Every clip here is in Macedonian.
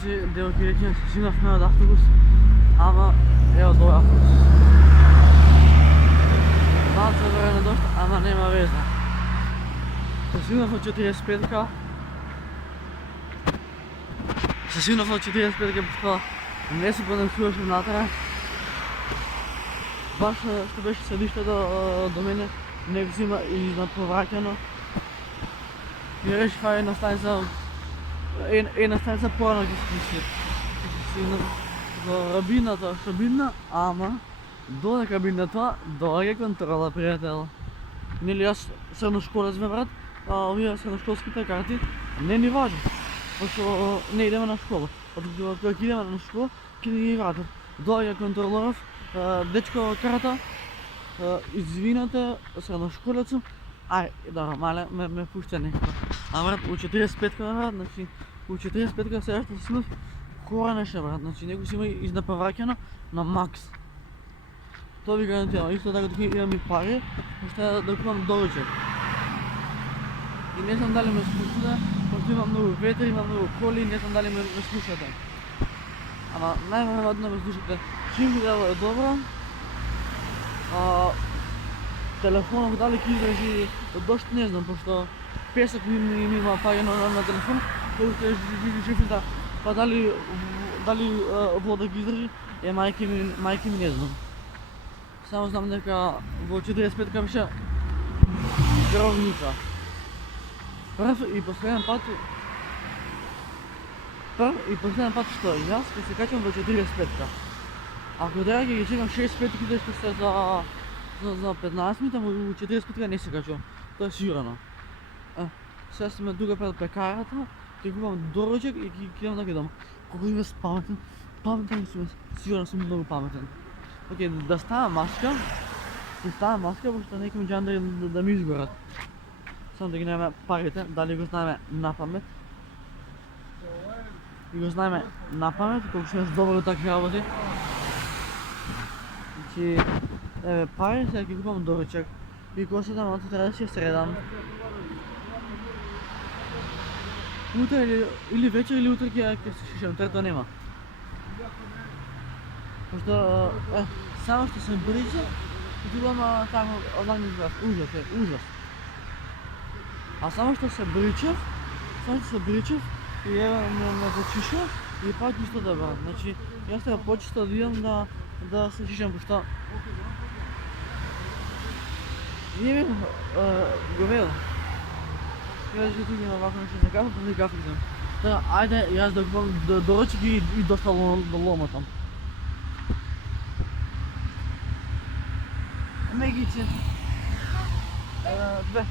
Znači, девойки сигнахме од автобус, ама ево тоа автобус. Малце време дошта, ама нема веза. Се сигнав од 45-ка. Се сигнав од 45-ка, пошто не се понесуваше внатре. Баш што беше седиштето до мене, него си има изнадповраќано. И решив една станица порано ќе се сигнав до рабината што бидна, ама додека бидна тоа, доаѓа контрола, пријател. Нели јас средношколец ме брат, а овие средношколските карти не ни важат, пошто не идеме на школа. Кога ќе идеме на школа, ќе ни ги вратат. Доаѓа контролоров, дечко карата, извинете, средношколецу, ај, добро, мале, ме пуште некако. А брат, у 45-ка, брат, значи, у 45-ка сега што се сигнав, хора неше, брат, значи, него си има изнапавраќано на макс. Тоа ви гарантирам, исто така тука имам и пари, уште да купам доручек. И не знам дали ме слушате, пошто имам многу ветри, имам многу коли, не знам дали ме слушате. Ама најверојатно ме слушате. Чим видео е добро, телефонот дали ќе издржи, дошто не знам, пошто песок ми има паѓано на телефон, кој уште жифита, па дали водот ги издржи, мајки ми не знам. Само знам дека во 45-ка беше гробница. Прв и последен пат што јас ќе се качам во 45-ка. Ако треба ќе ги чекам 65-ките што се за 15 минути, ама во 45-ка не се качувам. Тоа е сигурно. Сега сме тука пред пекарата, ќе купам доручек и ќе идам да дома. Колку им паметен, сум, сигурно сум многу паметен. Океј, да ставам маска, пошто некој ми џандари да ми изгорат. Само да ги немаме парите, дали го знаеме на памет. И го знаеме на памет, колку сме добро во такви работи. Значи, еве пари, сега ќе купам доручек. И косата малце треба да си ја средам. Утре или вечер или утре ќе се шишам, трето нема. Пошто, само што се брича, отидам тамо одлагни збрав, ужас. А само што се бричав, и еве ме зачиша и пак исто да брат. Значи, јас треба почесто да идам да се шишам, пошто ние ми го велам. Кажа што тука има вака нешто за кафе, па кафе взем. Така, ајде јас да купам доручек и доста да ломатам. Мегице. 2.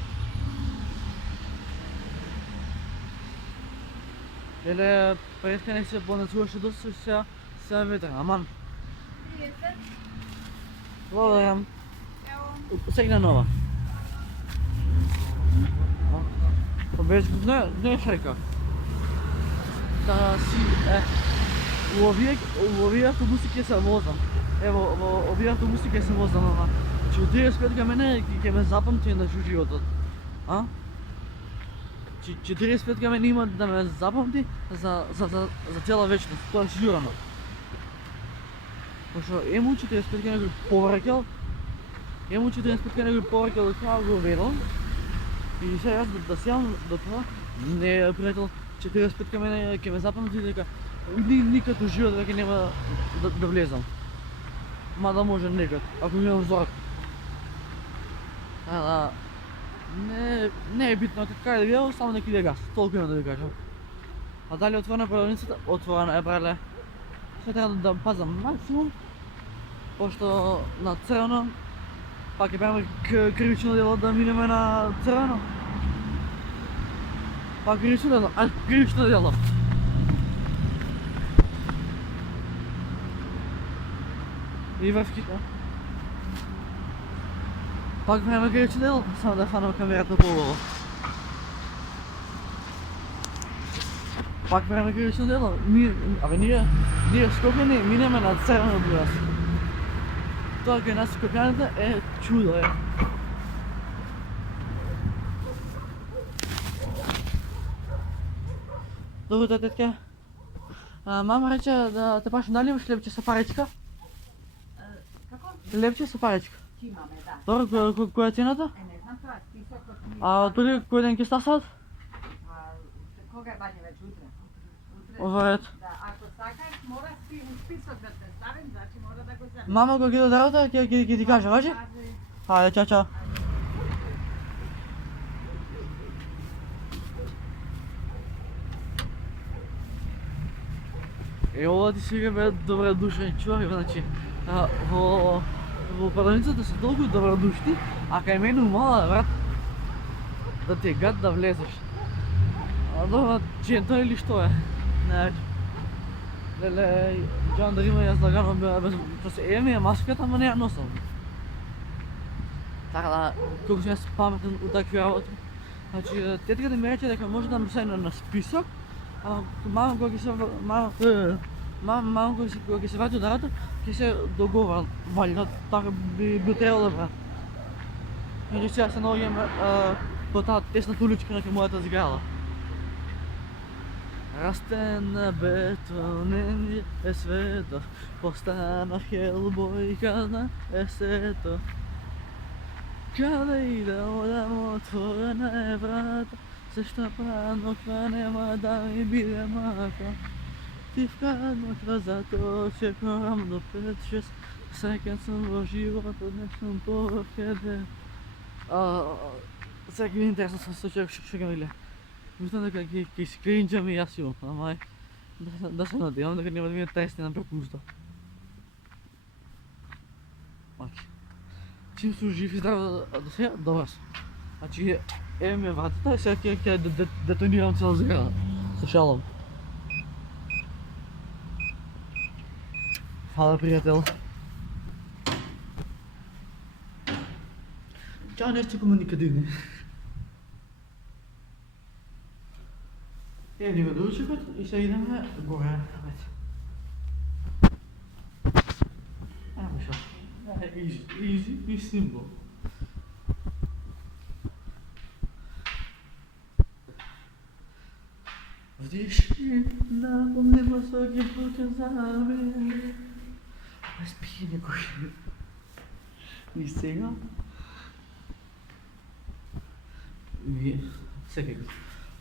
Еле, предка не се понацуваше доста сега ветер, аман. 30. Благодарам. Ево. Сегна нова. Без не е шрека. Да си, у овие автобуси ќе се возам. Ево, во овие автобуси ќе се возам, ама 45 мене ќе ме запамти на животот. 45 мене има да ме запамти за цела вечност, тоа е сигурно. Пошто ему 45 некој повраќал, како го ведал. И сега јас да сеам до тоа, не пријател, 45 мене ќе ме запамти дека никад во живот веќе нема да влезам. Мада може некад, ако имам зорак. Не е битно кај да бидам, само нека иде газ, толку имам да ви кажам. А дали е отворена продавницата? Отворена е, брале. Се треба да пазам максимум, пошто на црвено, пак ќе правиме кривично дело да минеме на црвено. Пак кривично дело. И врвките. Пак правиме кривично дело, само да фанам камерата по-убаво. Пак правиме кривично дело. Ние скопјани минеме на црвено бројас. Тоа кај нас скопјаните е чудо, е. Добро, тетка. Мама рече да те прашам дали имаш лепче со паричка? Како? Лепче со паричка. Ќе имаме, да. Добро, која е цената? Не знам тоа, списокот ми... А отприли кој ден ќе стасат? Кога е бање вече утре? Утре. Ова ред. Да, ако сакаш, мора список да те ставим, значи мора да го земеш. Мама кога ќе до работа ќе ти каже, важи? Кажи, Хајде, чао, чао. Ова ти сега бе добродушен човек, значи во продавницата се толку добродушни, а кај мене мала брат, да ти е гад да влезеш. А добро, чиен тој или што е? Не, леле, џан да има јас да гарам без еме ја маската, ама не ја носам. Така да, колку сум јас паметен у такви работи. Значи, тетката ми рече дека може да ми се на список, а мама кога ќе се кога ќе се враќа од работа, ќе се договара, валјда така би требало да брат. Значи сега се наоѓаме по таа тесната уличка на мојата зграда. Растен на бетонен е светот, постанав хелбојка на есето. Каде и да одам, отворена е врата, се што праноква нема да ми биде мака. Ти вкрадноква затоа че корам до 5-6, среќен сум во животот, не сум повеќе. Сега ми е интересно со човек што ќе ми гледа. Мислам дека ќе скринџам и јас имам, ама да се надевам дека нема да ми е тести на преку ушта. Маки. Чим сум жив и здрав до сега, добар сум. Значи, еве ми вратата и сега ќе детонирам цела зграда. Се шалам. Фала, пријател. Чао, не стикаме никаде не. Ево ни го дучекот и сега идеме горе. Ево шо. Easy и simple. Вдиши, напомнимо својки путен за мене. Спи некој. И сега? Вие, секако.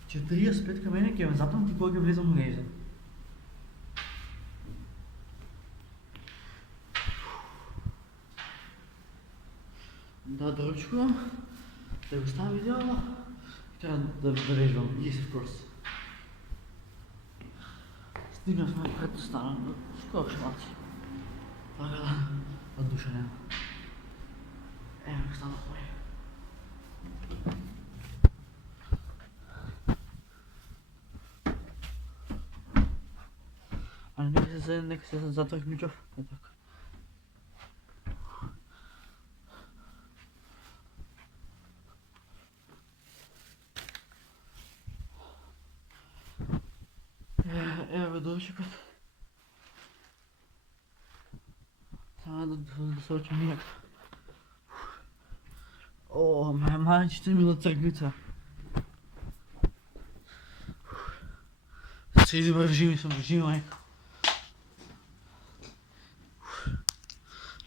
45 кај мене ќе ме запамти кога ќе влезам у нејза. Да дрочкувам, да го ставам видео и треба да режувам. Yes, of course. Стигнавме пред стана, скоро ще мати. Така да, од душа нема. Ево го станав мој. А нека се затвори ключов. Е така. Evo dočekot. Samo da se očem nijak. O, moja majčica je mila crkvica. Se idem režimi, sam režim, majko.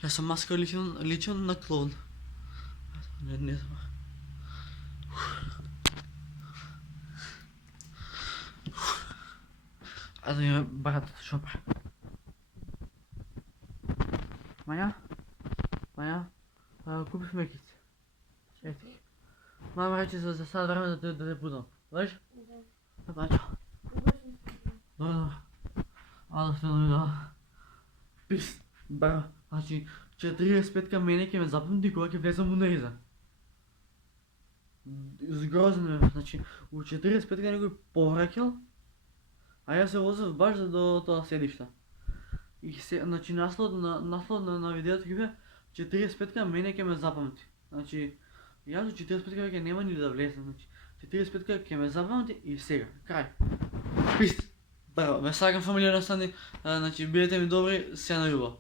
Ja sam maska ličan na klon. Ne znam. А да има брат шопа. Маја, купив мекица. Ети. Мама рече за сад време да те будам. Знаеш? Да. Бачо. Добре. Да се намира. Пис. Бра. Значи, 45 ка мене ќе ме запомни кога ќе влезам у нејза. Згрозен ме, значи, у 45 ка некој повраќал. А јас се возев баш до тоа седишта. И се, значи наслов на видеото ќе бе 45-ка мене ќе ме запамти. Значи, јас до 45-ка веќе нема ни да влезам, значи 45-ка ќе ме запамти и сега, крај. Пист. Браво, ме сакам фамилија настани, значи бидете ми добри, се на љубов.